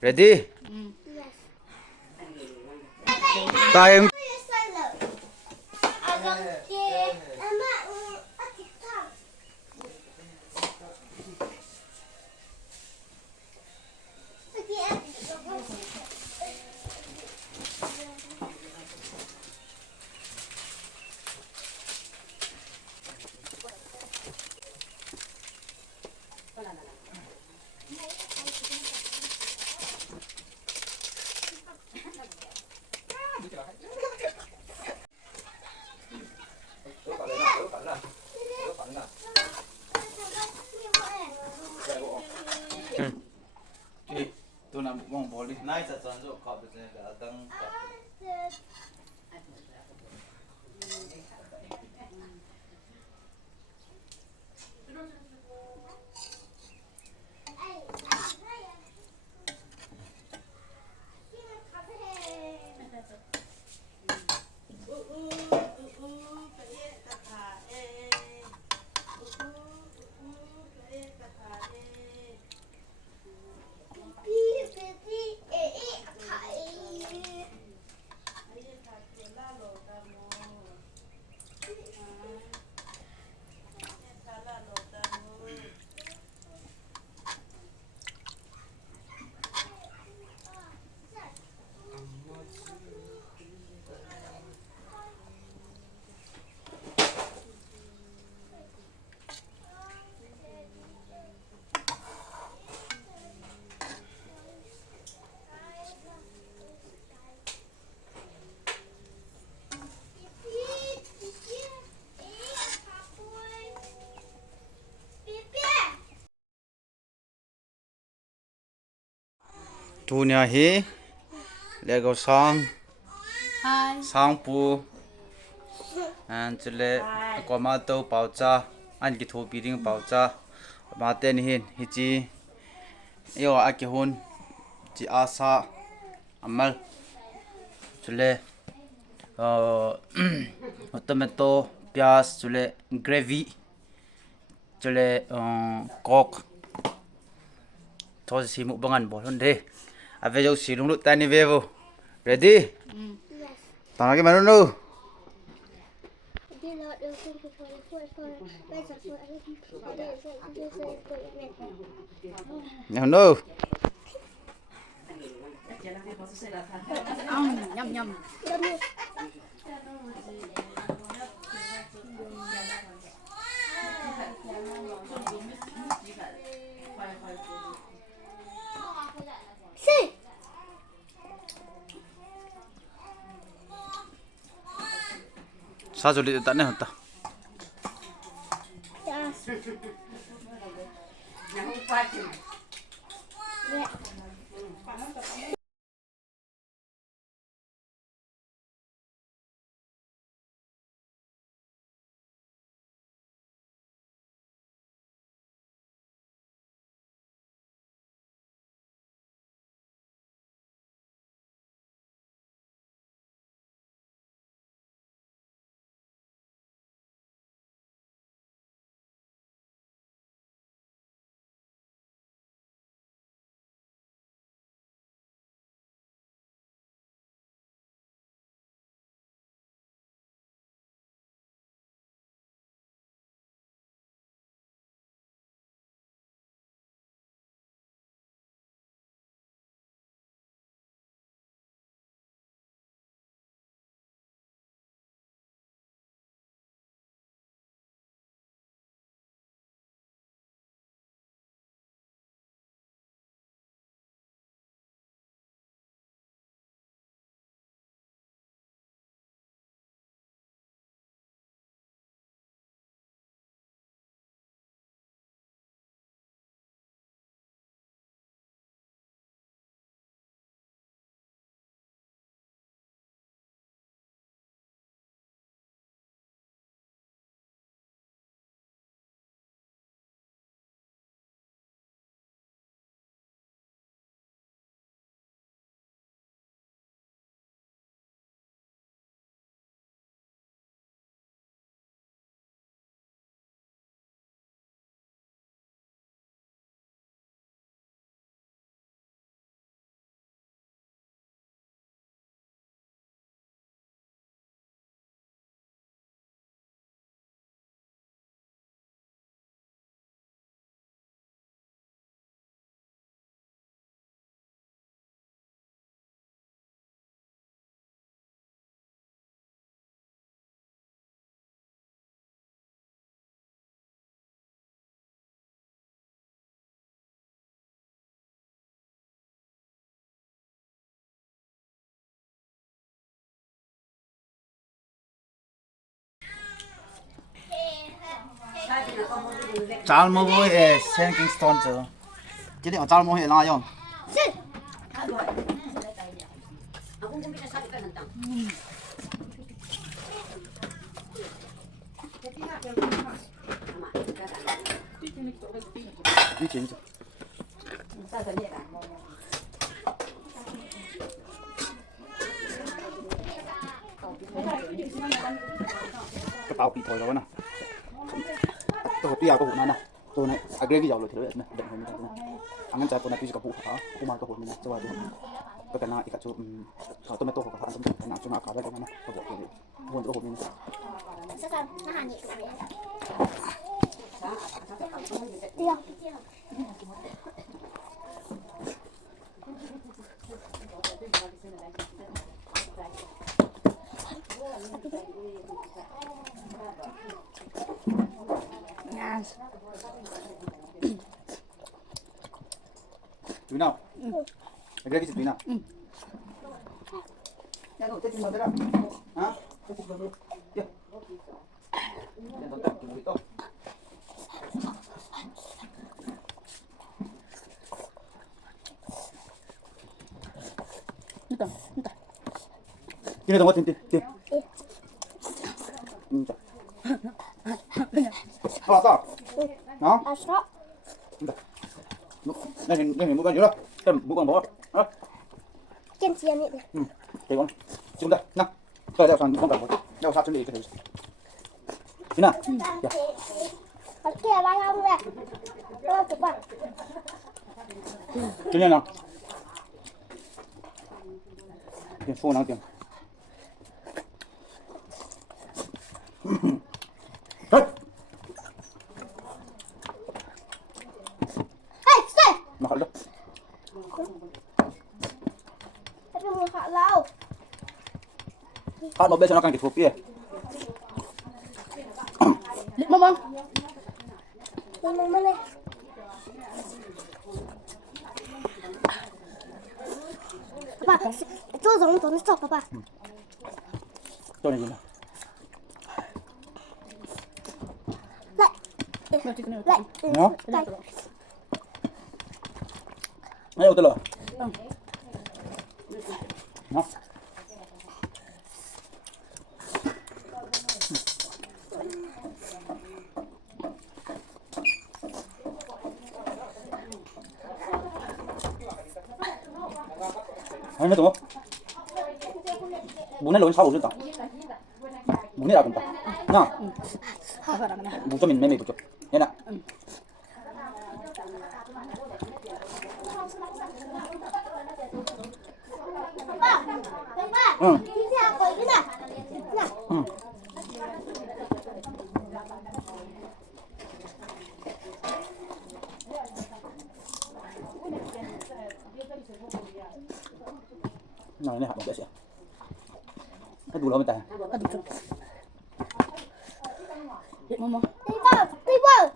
Ready? Yes. Time. Tôi làm bóng bò đi. Nãy giờ chọn rồi cọp được cái đang cọp. Tu nhà hi Lego sang Hi. sang pu and chile tomato pau cha an ki thu piring pau cha ma ten hin hi chi yo a ki hun chi asa amal chile tomato pias chile gravy chile coke thôi xí mukbang ăn bỏ luôn đi à về đâu xí luôn lúc tay đi về vô ready Yes. tao cái mà nó no no Nhâm nhâm. sao rồi đi tận này hả ta Yes. 잘 먹어야 생긴 스톤즈. jadi 잘 먹어야 나요. 이제 cái bao bị thổi rồi nè tôi bây giờ có hụt nó nè tôi này cái video rồi thì đấy nè đậm hơn nữa anh em trai tôi này bây giờ có hụt hả tôi mà có hụt mình cho vào tôi cái nào ít cả chỗ tôi mới tôi có khả năng tôi nào chỗ nào cả đây cái này tôiบอกเลยวนตัวผมนี่สักการอาหารนี่เดี๋ยวจุ๊ยน่ะไอ้เรื่องที่จุ๊ยน่ะยังต้องเต้นมาได้หรอฮะเดี๋ยวต้องเต้นกินต่อกินได้ตรงว่ากินจ้ะเอาละต่อเนาะđây hình mukbang nhiều lắm, cái mukbang bỏ, Kiên trì nhỉ? Thì con, chúng ta, nè, tôi đeo sang mukbang bỏ, đeo sát chân đi cái thứ, thế nào? Ở kia bay không nè? Đâu chụp à? Chưa nào? Tiền xu nào tiền? Hey! Mà khẩn đó. Khát một bên cho nó càng kịp phục kia. Mông mông. Mông mông đây. Papa, chỗ giống nó chọc papa. Chỗ này gì nào? Lại. Nó. Này đâu rồi? Nó. Anh tụi bún này lộn sao bún ta? Bún này là bún ta, nha. Bún cho mình mấy bún cho, nghe nè. Này học được chưa? Cái đủ lâu mới tài. Đi vào.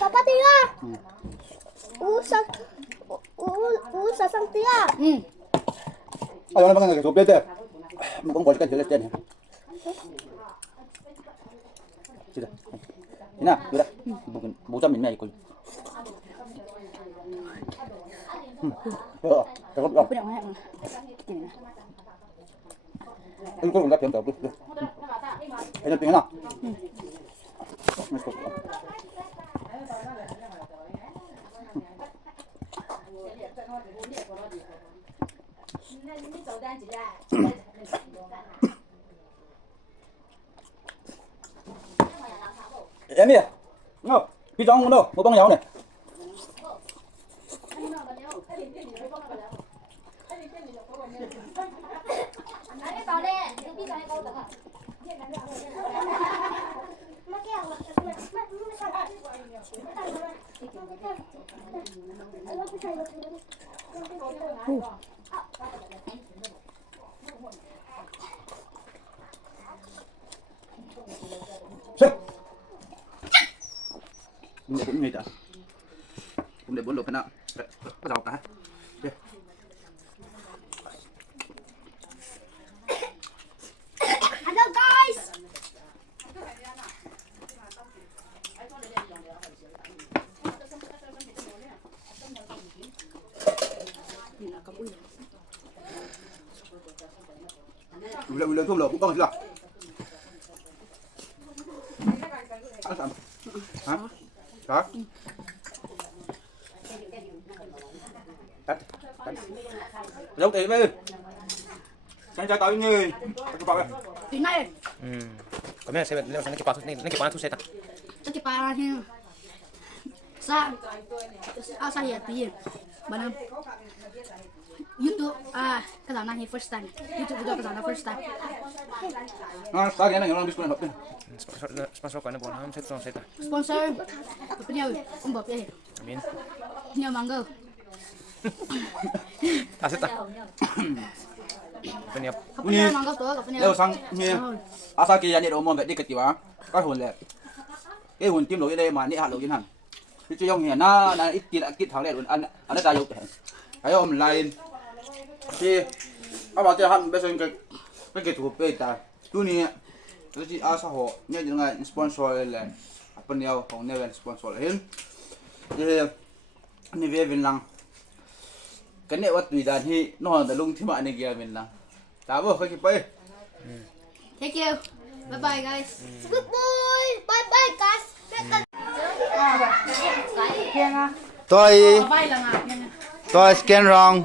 Papa đi ra. Usa sang tia. Ayo na bang cái bete. Mo kong cái hele ten. Sida. Ina, dura. Bukan min mai ko. Cái con Bây giờ hẹn. anh có làm tiền đâu được. Anh làm tiền nào? Em đi. Ngô, đi trong đâu? Một băng nhau này. Để cũng nghịch à? Cũng để bốn lục cái nào? Bắt đầu cả. Hello guys. Udah tuh belum, bang sudah. Hah? Hah? Đâu tiền đi. Sang cho tao như. Aku pakai. Tina eh. Kami saya lewat sana kipas tu saya tak. Chắc cái pa thì sa sa hiện tiền bạn YouTube cái dạo này first time YouTube video cái dạo này first time Nah, sekali yang orang bisa nak. Sponsor kau ni boleh ham saya tak. sponsor punya bọc đây Amin. punya mango Saya tak. Penyap. punya mango tuh punya Leo sang ni. Asa kia ni orang mau dikit tiba. Cái hồn lẹ. Cái hồn tim lỗi đây mà ni hạt lỗi hẳn. Cái chuyện ông hiền na ít kít thảo lẹ luôn anh ta lục. Thấy ông lại thì ông bảo cho hắn bây giờ cái thủ bê ta. Tu ni cái gì asa họ nhớ những cái sponsor lẹ. Apa ni ông không nên sponsor lẹ. Thì ni về Việt Nam. Cái này vật tùy đàn thì nó là lung thì bạn này kia mình là tá vô cái bơi. thank you bye bye guys goodbye bye bye guys tôi scan wrong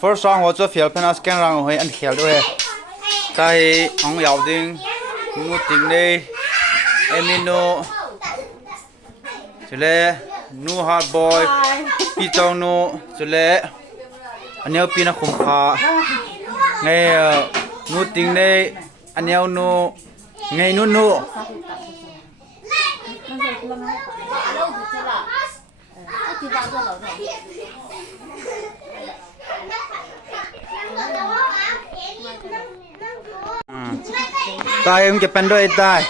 first song 我做 fail pen scan wrong 会按 fail 对tại ông giàu tiếng nút tiếng đây emino chile nu hard boy pi chong nu chile anh nhau pi na khum kha ngay nút tiếng đây anh nhau nu ngay nu tai em cái pen đôi tai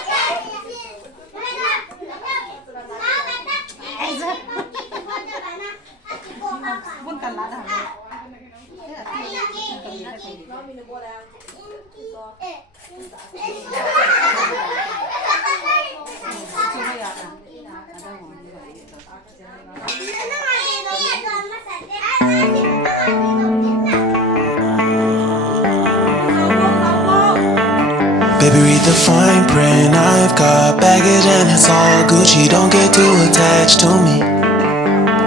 Baby, read the fine print. I've got baggage and it's all Gucci. Don't get too attached to me.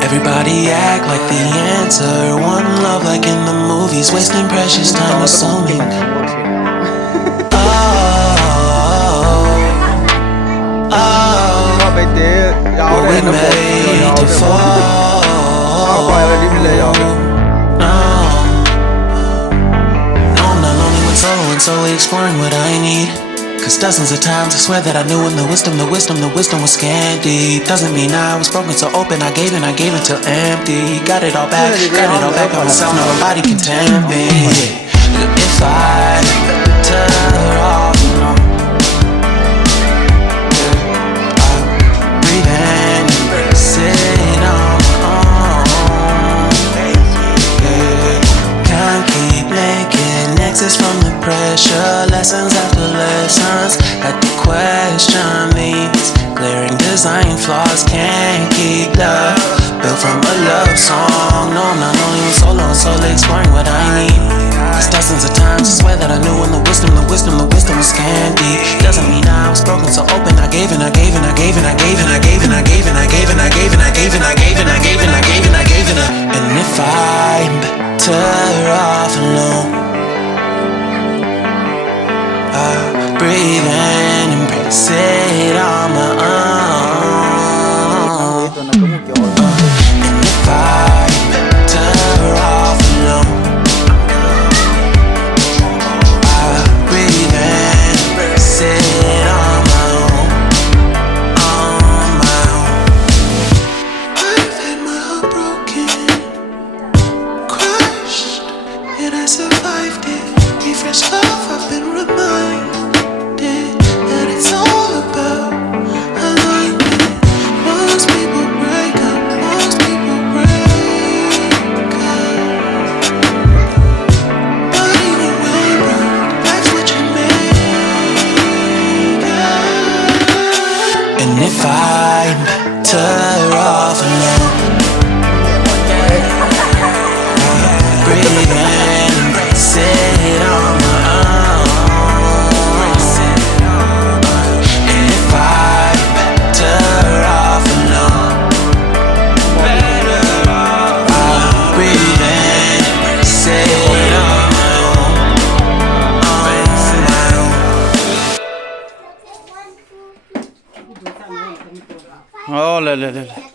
Everybody act like the answer. One love like in the movies. Wasting precious time assuming. Were we made to fall? And slowly exploring what I need. Cause dozens of times I swear that I knew when the wisdom was scanty. Doesn't mean I was broken so open, I gave it till empty. Got it all back by myself, nobody can tempt me. If I turn off, I'll breathe and embrace it on my own. Can't keep making exits from the pressure, lessons after lessons. Had to question these glaring design flaws. Can't keep love built from a love song. No, I'm not only with solo and slowly exploring what I need. Cause dozens of times I swear that I knew when the wisdom was scanty. Doesn't mean I was broken so open. I gave it. And if I'm better off alone, breathe and embrace it on my own. And if I'm better off alone, breathe and embrace it on my own. I've had my heart broken, crushed, and I survived it. Refresh love, I've been reminded that it's all about alignment. Most people break up, but even when broke, that's what you make up. And if I'm better off alone, breathe in, embrace it on my own. And if I'm better off alone, I'll breathe in, embrace it on my own. Oh, le.